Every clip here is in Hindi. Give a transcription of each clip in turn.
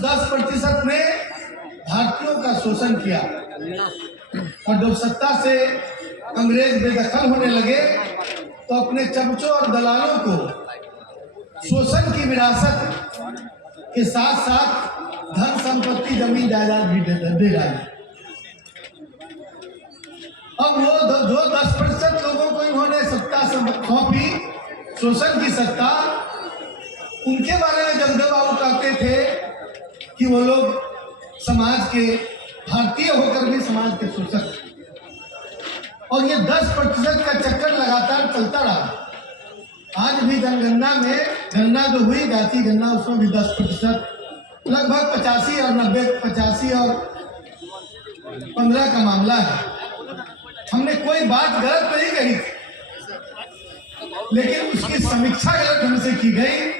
10% ने भारतीयों का शोषण किया और जब सत्ता से अंग्रेज बेदखल होने लगे तो अपने चमचों और दलालों को शोषण की विरासत के साथ साथ धन संपत्ति जमीन जायदाद भी दे डाली। अब वो जो 10% लोगों को इन्होंने सत्ता सौंपी, शोषण की सत्ता, उनके बारे में जगदेव बाबू कहते थे कि वो लोग समाज के, भारतीय होकर भी समाज के शोषक। और ये 10% का चक्कर लगातार चलता रहा। आज भी जनगणना में गणना जो हुई, जाति गणना, उसमें भी 10%, लगभग 85 और 90, 85 और 15 का मामला है। हमने कोई बात गलत नहीं कही, लेकिन उसकी समीक्षा गलत हमसे की गई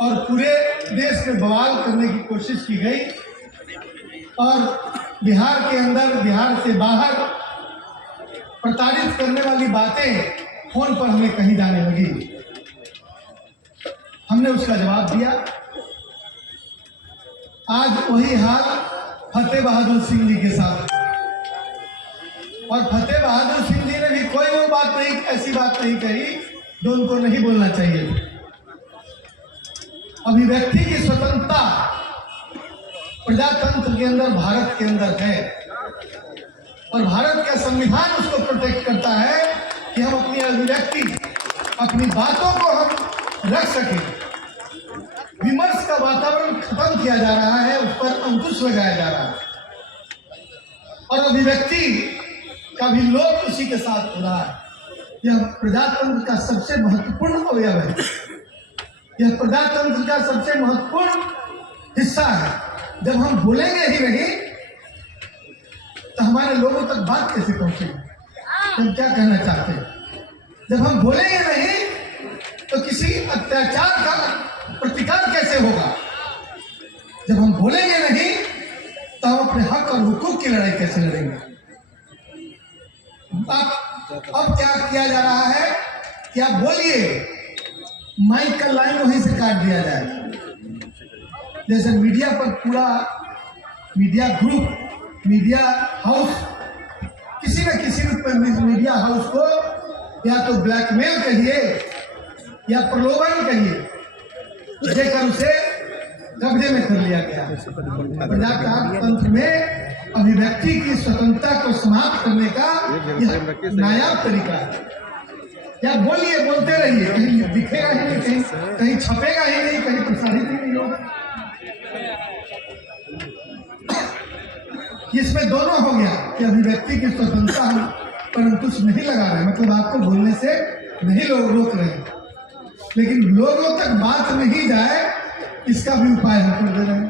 और पूरे देश में बवाल करने की कोशिश की गई और बिहार के अंदर, बिहार से बाहर प्रताड़ित करने वाली बातें फोन पर हमें कही जाने लगी। हमने उसका जवाब दिया। आज वही हाल फतेह बहादुर सिंह जी के साथ, और फतेह बहादुर सिंह जी ने भी कोई वो बात नहीं, ऐसी बात नहीं कही जो उनको नहीं बोलना चाहिए। अभिव्यक्ति की स्वतंत्रता प्रजातंत्र के अंदर, भारत के अंदर है और भारत का संविधान उसको प्रोटेक्ट करता है कि हम अपनी अभिव्यक्ति, अपनी बातों को हम रख सकें। विमर्श का वातावरण खत्म किया जा रहा है, उस पर अंकुश लगाया जा रहा है और अभिव्यक्ति का भी लोप उसी के साथ हो रहा है। यह प्रजातंत्र का सबसे महत्वपूर्ण अवयव है, यह प्रजातंत्र का सबसे महत्वपूर्ण हिस्सा है। जब हम बोलेंगे ही नहीं तो हमारे लोगों तक बात कैसे पहुंचेगी, हम क्या कहना चाहते हैं। जब हम बोलेंगे नहीं तो किसी अत्याचार का प्रतिकार कैसे होगा। जब हम बोलेंगे नहीं तो हम अपने हक और हुकूक की लड़ाई कैसे लड़ेंगे। अब क्या किया जा रहा है कि आप बोलिए, माइक का लाइन वहीं से काट दिया जाए। जैसे मीडिया पर पूरा मीडिया ग्रुप, मीडिया हाउस, किसी न किसी रूप में मीडिया हाउस को या तो ब्लैकमेल कहिए या प्रलोभन कहिए, देकर उसे कब्जे में कर लिया गया। प्रजातंत्र में अभिव्यक्ति की स्वतंत्रता को समाप्त करने का यह नायाब तरीका है। या बोलिए, बोलते रहिए, कहीं दिखेगा ही नहीं, कहीं छपेगा ही नहीं, कहीं प्रसारित ही नहीं होगा। इसमें दोनों हो गया कि अभिव्यक्ति की स्वतंत्रता हम पर अंकुश नहीं लगा रहे, मतलब आपको बोलने से नहीं लोग रोक रहे हैं, लेकिन लोगों तक बात नहीं जाए इसका भी उपाय हम कर दे रहे हैं।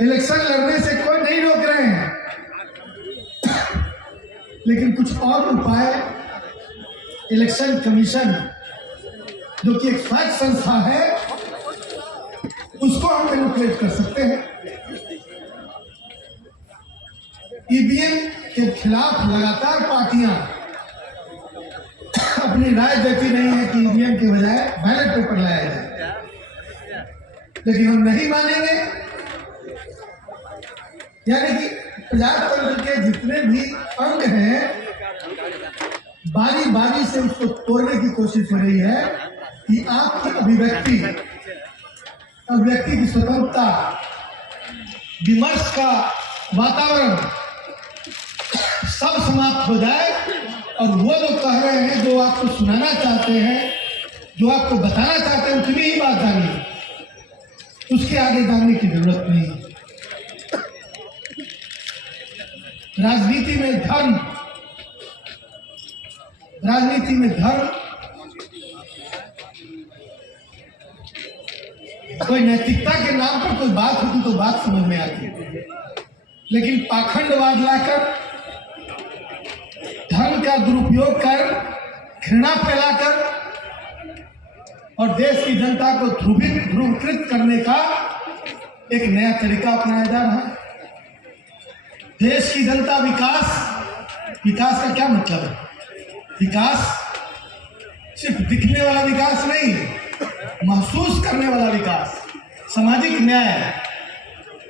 इलेक्शन लड़ने से कोई नहीं रोक रहे हैं, लेकिन कुछ और उपाय इलेक्शन कमीशन, जो कि एक स्वायत्त संस्था है, उसको हम मैनिपुलेट कर सकते हैं। ईवीएम के खिलाफ लगातार पार्टियां अपनी राय देती नहीं है कि ईवीएम के बजाय बैलेट पेपर लाया जाए, लेकिन हम नहीं मानेंगे। यानी कि प्रजातंत्र के जितने भी अंग हैं, बारी बारी से उसको तोड़ने की कोशिश हो रही है कि आपकी अभिव्यक्ति की स्वतंत्रता, विमर्श का वातावरण सब समाप्त हो जाए और वो जो कह रहे हैं, जो आपको सुनाना चाहते हैं, जो आपको बताना चाहते हैं, उतनी ही बात जानिए, उसके आगे जानने की जरूरत नहीं है। राजनीति में धर्म कोई नैतिकता के नाम पर कोई बात होती तो बात समझ में आती, लेकिन पाखंडवाद लाकर, धर्म का दुरुपयोग कर, घृणा फैलाकर और देश की जनता को ध्रुवीकृत करने का एक नया तरीका अपनाया जा रहा है। देश की जनता विकास का क्या मतलब है? विकास सिर्फ दिखने वाला विकास नहीं, महसूस करने वाला विकास, सामाजिक न्याय,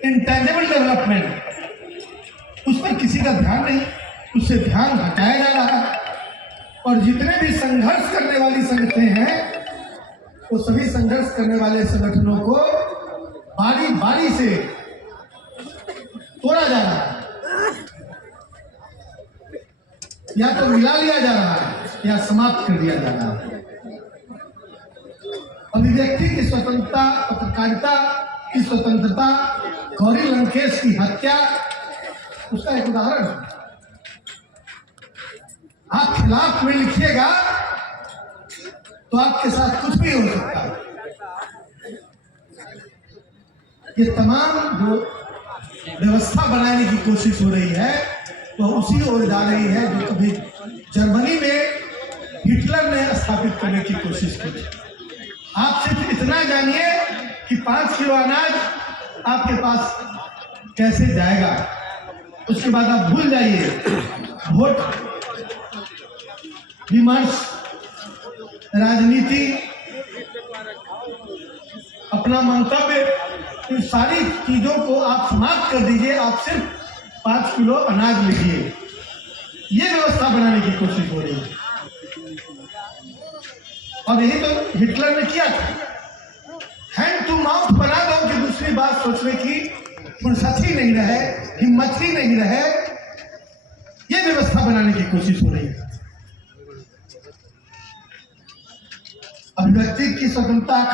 इंटेंजिबल डेवलपमेंट, उस पर किसी का ध्यान नहीं, उससे ध्यान हटाया जा रहा है। और जितने भी संघर्ष करने वाली संगठनें हैं, वो सभी संघर्ष करने वाले संगठनों को बारी बारी से तोड़ा जा रहा है, या तो मिला लिया जा रहा है या समाप्त कर दिया जा रहा है। अभिव्यक्ति की स्वतंत्रता, पत्रकारिता की स्वतंत्रता, गौरी लंकेश की हत्या उसका एक उदाहरण है। आप खिलाफ में लिखिएगा तो आपके साथ कुछ भी हो सकता है। ये तमाम जो व्यवस्था बनाने की कोशिश हो रही है तो उसी ओर जा रही है जो कभी जर्मनी में हिटलर ने स्थापित करने की कोशिश की। आप सिर्फ इतना जानिए कि 5 किलो अनाज आपके पास कैसे जाएगा, उसके बाद आप भूल जाइए वोट, विमर्श, राजनीति, अपना मंतव्य, इन सारी चीजों को आप समाप्त कर दीजिए। आप सिर्फ 5 किलो अनाज लिखिए। ये व्यवस्था बनाने की कोशिश हो रही है और यही तो हिटलर ने किया था। हैंड टू माउथ बना दो कि दूसरी बात सोचने की फुर्सत ही नहीं रहे, हिम्मत ही नहीं रहे। ये व्यवस्था बनाने की कोशिश हो रही है। अभिव्यक्ति की स्वतंत्रता